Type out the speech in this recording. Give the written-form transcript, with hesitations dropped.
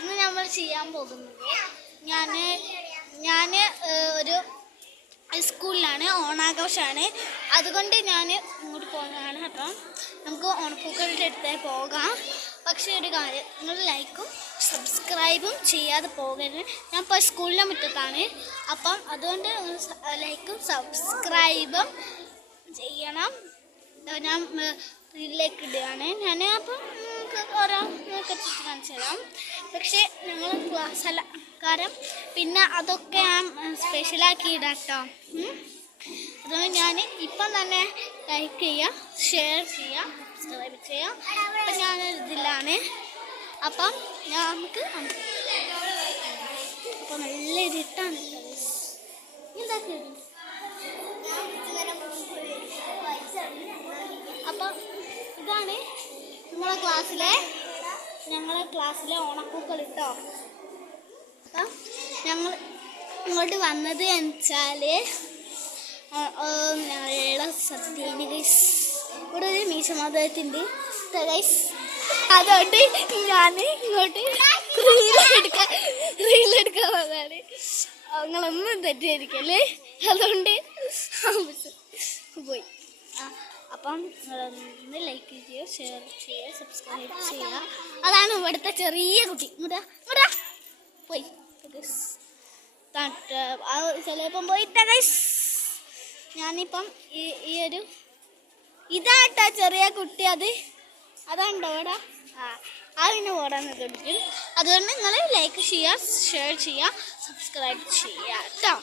ഇന്ന് നമ്മൾ ചെയ്യാൻ പോകുന്നത് ഞാൻ ഒരു സ്കൂളിലാണ്, ഓണാഘോഷമാണ്. അതുകൊണ്ട് ഞാൻ ഇങ്ങോട്ട് പോകുന്നതാണ്. അപ്പം നമുക്ക് ഓണപ്പൂക്കളുടെ അടുത്ത് പോകാം. പക്ഷേ ഒരു കാര്യം, നിങ്ങൾ ലൈക്കും സബ്സ്ക്രൈബും ചെയ്യാതെ പോകരുത്. ഞാൻ ഇപ്പോൾ സ്കൂളിൻ്റെ മുറ്റത്താണ്. അപ്പം അതുകൊണ്ട് ലൈക്കും സബ്സ്ക്രൈബും ചെയ്യണം. ഞാൻ ഇതിലേക്ക് ഇടുകയാണ്. ഞാൻ അപ്പം ഓരോ കാണിച്ചു തരാം. പക്ഷേ ഞങ്ങൾ ക്ലാസ് അല്ല, കാരണം പിന്നെ അതൊക്കെ ഞാൻ സ്പെഷ്യലാക്കി ഇടാം കേട്ടോ. അതുകൊണ്ട് ഞാൻ ഇപ്പം തന്നെ ലൈക്ക് ചെയ്യുക, ഷെയർ ചെയ്യുക, സബ്സ്ക്രൈബ് ചെയ്യുക. അപ്പം ഞാനൊരിതിലാണ്. അപ്പം നമുക്ക് അപ്പം നല്ല ഇരുട്ടാണ് ഇതാക്കി. അപ്പം ഇതാണ് ഞങ്ങളെ ക്ലാസ്സിലെ ഓണപ്പൂക്കൾ കേട്ടോ. അപ്പം ഞങ്ങൾ ഇങ്ങോട്ട് വന്നത് വെച്ചാൽ ഞങ്ങളുടെ സദ്യന് ഗൈസ്. ഇവിടെ ഒരു മീശമാധവത്തിൻ്റെ ഗൈസ്. അതുകൊണ്ട് ഞാൻ ഇങ്ങോട്ട് റീലെടുക്കാൻ വന്നതാണ്. നിങ്ങളൊന്നും തെറ്റിയിരിക്കല്ലേ, അതുകൊണ്ട് പോയി. അപ്പം നിങ്ങളൊന്ന് ലൈക്ക് ചെയ്യുക, ഷെയർ ചെയ്യുക, സബ്സ്ക്രൈബ് ചെയ്യുക. അതാണ് ഇവിടുത്തെ ചെറിയ കുട്ടി. ഇങ്ങോട്ടാ പോയി ചിലപ്പം പോയി. ഞാനിപ്പം ഈ ഒരു ഇതാട്ടോ ചെറിയ കുട്ടി. അതാണ്ടോ ഇവിടെ. അതിന് ഓടാന്ന് കൊടുക്കും. അതുകൊണ്ട് നിങ്ങൾ ലൈക്ക് ചെയ്യുക, ഷെയർ ചെയ്യുക, സബ്സ്ക്രൈബ് ചെയ്യുക കേട്ടോ.